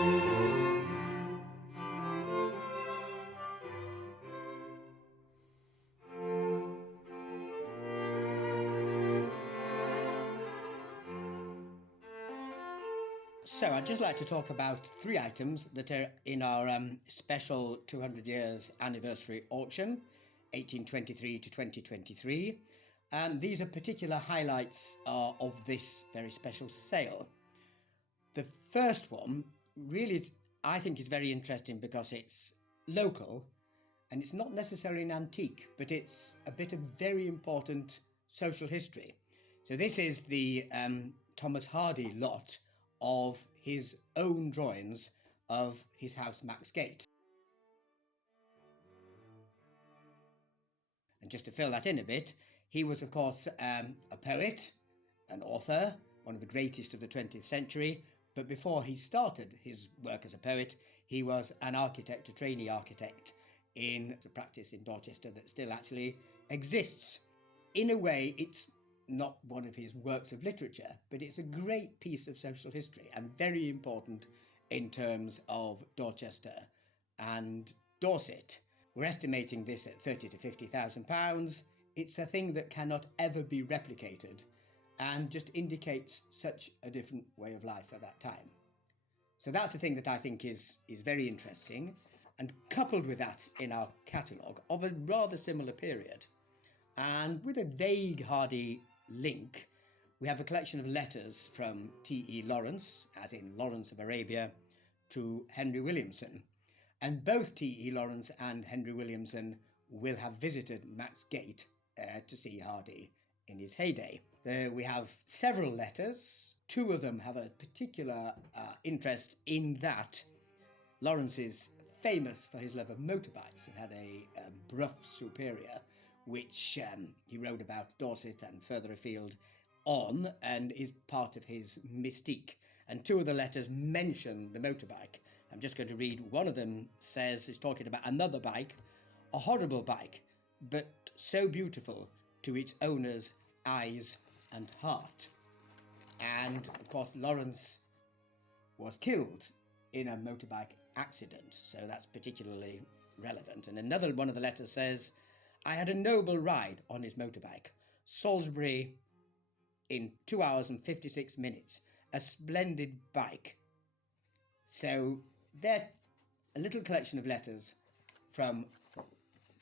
So I'd just like to talk about three items that are in our special 200 years anniversary auction, 1823 to 2023. And these are particular highlights of this very special sale. The first one really, I think, is very interesting because it's local and it's not necessarily an antique, but it's a bit of very important social history. So this is the Thomas Hardy lot of his own drawings of his house Maxgate. And just to fill that in a bit, he was, of course, a poet, an author, one of the greatest of the 20th century. But before he started his work as a poet, he was an architect, a trainee architect in a practice in Dorchester that still actually exists. In a way, it's not one of his works of literature, but it's a great piece of social history and very important in terms of Dorchester and Dorset. We're estimating this at £30,000 to £50,000. It's a thing that cannot ever be replicated and just indicates such a different way of life at that time. So that's the thing that I think is very interesting. And coupled with that in our catalogue of a rather similar period, and with a vague Hardy link, we have a collection of letters from T.E. Lawrence, as in Lawrence of Arabia, to Henry Williamson. And both T.E. Lawrence and Henry Williamson will have visited Maxgate to see Hardy in his heyday. We have several letters. Two of them have a particular interest in that Lawrence is famous for his love of motorbikes and had a Brough Superior, which he wrote about Dorset and further afield on, and is part of his mystique. And two of the letters mention the motorbike. I'm just going to read. One of them says, it's talking about another bike, a horrible bike, but so beautiful to its owner's eyes and heart. And of course, Lawrence was killed in a motorbike accident, so that's particularly relevant. And another one of the letters says, I had a noble ride on his motorbike, Salisbury in 2 hours and 56 minutes, a splendid bike. So they're a little collection of letters from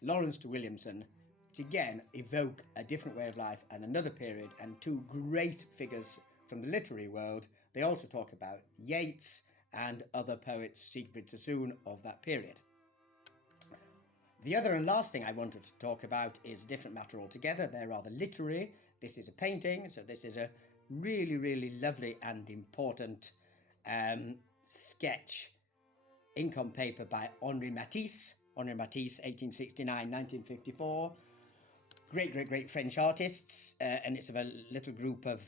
Lawrence to Williamson, which again evoke a different way of life and another period, and two great figures from the literary world. They also talk about Yeats and other poets, Siegfried Sassoon, of that period. The other and last thing I wanted to talk about is a different matter altogether. They're rather literary. This is a painting, so this is a really, really lovely and important sketch, ink on paper by Henri Matisse. Henri Matisse, 1869-1954. Great French artists, and it's of a little group of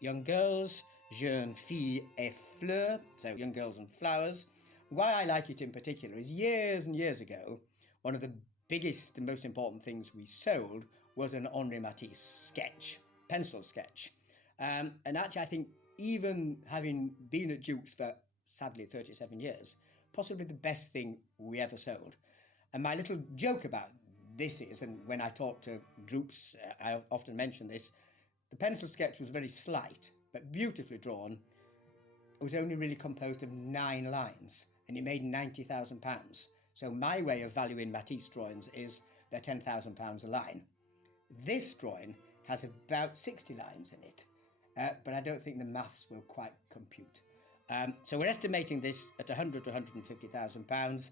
young girls, jeunes filles et fleurs, so young girls and flowers. Why I like it in particular is years and years ago, one of the biggest and most important things we sold was an Henri Matisse sketch, pencil sketch. And actually, I think even having been at Jukes for, sadly, 37 years, possibly the best thing we ever sold. And my little joke about this is, and when I talk to groups, I often mention this, the pencil sketch was very slight, but beautifully drawn. It was only really composed of 9 lines, and it made £90,000. So my way of valuing Matisse drawings is they're £10,000 a line. This drawing has about 60 lines in it, but I don't think the maths will quite compute. So we're estimating this at £100,000 to £150,000,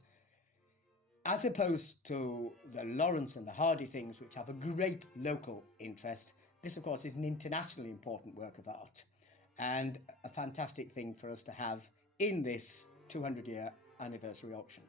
as opposed to the Lawrence and the Hardy things, which have a great local interest. This, of course, is an internationally important work of art and a fantastic thing for us to have in this 200-year anniversary auction.